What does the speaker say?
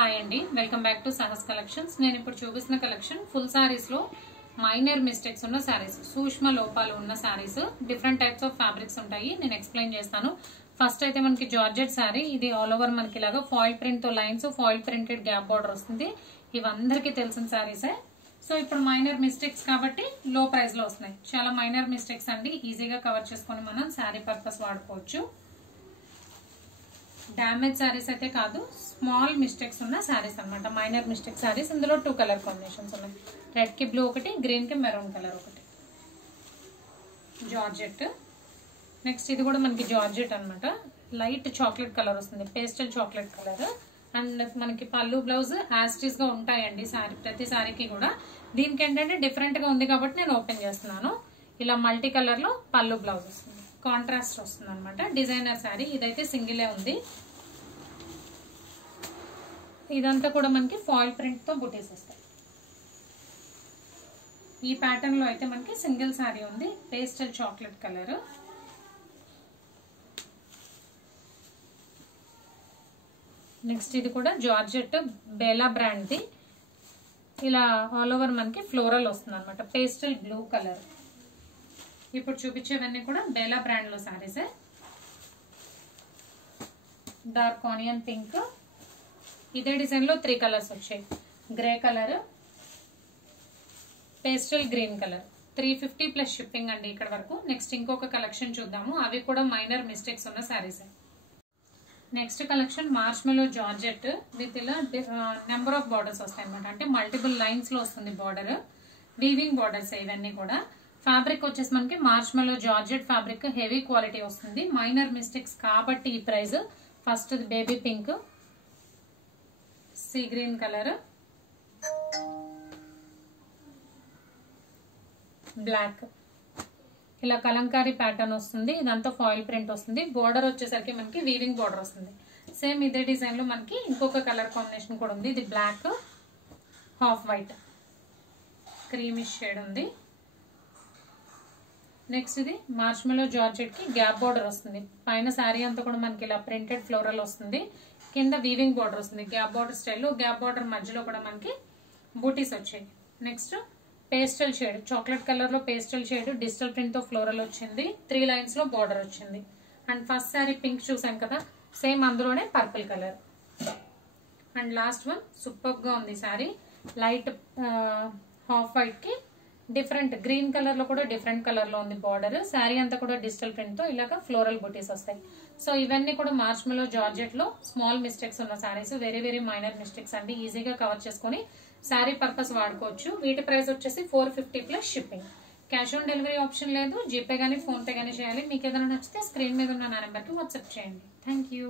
Hi అండి, welcome back to Sahas collections. నేను ఇప్పుడు చూపిస్తున్న కలెక్షన్ ఫుల్ సారీస్ లో మైనర్ మిస్టేక్స్ ఉన్న సారీస్, సూక్ష్మ లోపాలు ఉన్న saris. Different types of fabrics ఉంటాయి, నేను ఎక్స్ప్లెయిన్ చేస్తాను. ఫస్ట్ అయితే మనకి జార్జెట్ సారీ, ఇది ఆల్ ఓవర్ మనకి ఇలాగా ఫాయిల్ ప్రింట్ తో lines, foil printed gap border వస్తుంది. ఇవందరికీ తెలిసిన సారీసే. సో ఇప్పుడు మైనర్ మిస్టేక్స్ కాబట్టి లో ప్రైస్ లో వస్తున్నాయి. చాలా మైనర్ మిస్టేక్స్ అండి, ఈజీగా కవర్ చేసుకొని మనం శారీ పర్పస్ వాడుకోవచ్చు. డ్యామేజ్ సారీస్ అయితే కాదు, స్మాల్ మిస్టేక్స్ ఉన్న సారీస్ అనమాట, మైనర్ మిస్టేక్ సారీస్. ఇందులో 2 కలర్ కాంబినేషన్స్ ఉన్నాయి, రెడ్ కి బ్లూ ఒకటి, గ్రీన్ కి మెరూన్ కలర్ ఒకటి. జార్జెట్. నెక్స్ట్ ఇది కూడా మనకి జార్జెట్ అనమాట, లైట్ చాక్లెట్ కలర్ వస్తుంది, పేస్టల్ చాక్లెట్ కలర్. అండ్ మనకి పళ్ళు బ్లౌజ్ యాస్టీస్ గా ఉంటాయండి సారీ, ప్రతి సారీకి కూడా. దీనికి ఏంటంటే డిఫరెంట్ గా ఉంది కాబట్టి నేను ఓపెన్ చేస్తున్నాను. ఇలా మల్టీ కలర్ లో పళ్ళు బ్లౌజ్ వస్తుంది, కాంట్రాస్ట్ వస్తుంది అనమాట. డిజైనర్ శారీ, ఇదైతే సింగిలే ఉంది. ఇదంతా కూడా మనకి ఫాయిల్ ప్రింట్ తో బుటీస్ వస్తాయి. ఈ ప్యాటర్న్ లో అయితే మనకి సింగిల్ శారీ ఉంది, పేస్టల్ చాక్లెట్ కలర్. నెక్స్ట్ ఇది కూడా జార్జెట్ బేలా బ్రాండ్ ది. ఇలా ఆల్ ఓవర్ మనకి ఫ్లోరల్ వస్తుంది అనమాట, పేస్టల్ బ్లూ కలర్. ఇప్పుడు చూపించేవన్నీ కూడా బేలా బ్రాండ్ లో సారీసే. డార్క్ ఆనియన్ పింక్, ఇదే డిజైన్ లో 3 కలర్స్ వచ్చాయి. Grey colour, pastel green colour. 350 plus shipping అండి ఇక్కడ వరకు. నెక్స్ట్ ఇంకొక కలెక్షన్ చూద్దాము, అవి కూడా మైనర్ మిస్టేక్స్ ఉన్న సారీసే. Next collection marshmallow georgette with ఇలా నెంబర్ ఆఫ్ బార్డర్స్ వస్తాయి అనమాట, అంటే మల్టిపుల్ లైన్స్ లో వస్తుంది బార్డర్. వీవింగ్ బార్డర్స్ ఇవన్నీ కూడా. ఫ్యాబ్రిక్ వచ్చేసి మనకి marshmallow georgette fabric, heavy quality వస్తుంది. మైనర్ మిస్టేక్స్ కాబట్టి ఈ price. First baby pink, sea green colour, black. ఇలా కలంకారీ ప్యాటర్న్ వస్తుంది, ఇదంతా ఫాయిల్ ప్రింట్ వస్తుంది. బోర్డర్ వచ్చేసరికి మనకి వీవింగ్ బోర్డర్ వస్తుంది. సేమ్ ఇదే డిజైన్ లో మనకి ఇంకొక కలర్ కాంబినేషన్ కూడా ఉంది. ఇది black, half white, creamish shade ఉంది. నెక్స్ట్ ఇది మార్ష్మెలో జార్జెట్ కి గ్యాప్ బోర్డర్ వస్తుంది. పైన శారీ అంతా కూడా మనకి ఇలా ప్రింటెడ్ ఫ్లోరల్ వస్తుంది, కింద వీవింగ్ బోర్డర్ వస్తుంది, gap border style. Gap border మధ్యలో కూడా మనకి బూటీస్ వచ్చాయి. Next pastel shade, chocolate colour లో పేస్టల్ షేడ్, డిజిటల్ ప్రింట్ తో ఫ్లోరల్ వచ్చింది. 3 లైన్స్ లో బార్డర్ వచ్చింది. అండ్ ఫస్ట్ శారీ పింక్ చూసాం కదా, సేమ్ అందులోనే purple colour. And last one super గా ఉంది శారీ, లైట్ హాఫ్ వైట్ కి డిఫరెంట్ గ్రీన్ కలర్ లో కూడా డిఫరెంట్ కలర్ లో ఉంది బార్డర్. శారీ అంతా కూడా డిజిటల్ ప్రింట్ తో ఇలాగా ఫ్లోరల్ బుటీస్ వస్తాయి. సో ఇవన్నీ కూడా మార్ష్మెలో జార్జెట్ లో స్మాల్ మిస్టేక్స్ ఉన్న saris, very very minor mistakes అండి, ఈజీగా కవర్ చేసుకుని శారీ పర్పస్ వాడుకోవచ్చు. వీటి ప్రైస్ వచ్చేసి 450 plus shipping. Cash on delivery option లేదు, జీపే గానీ ఫోన్ పే గానీ చేయాలి. మీకు ఏదైనా నచ్చితే స్క్రీన్ మీద ఉన్న నా నెంబర్ కి వాట్సాప్ చేయండి. Thank you.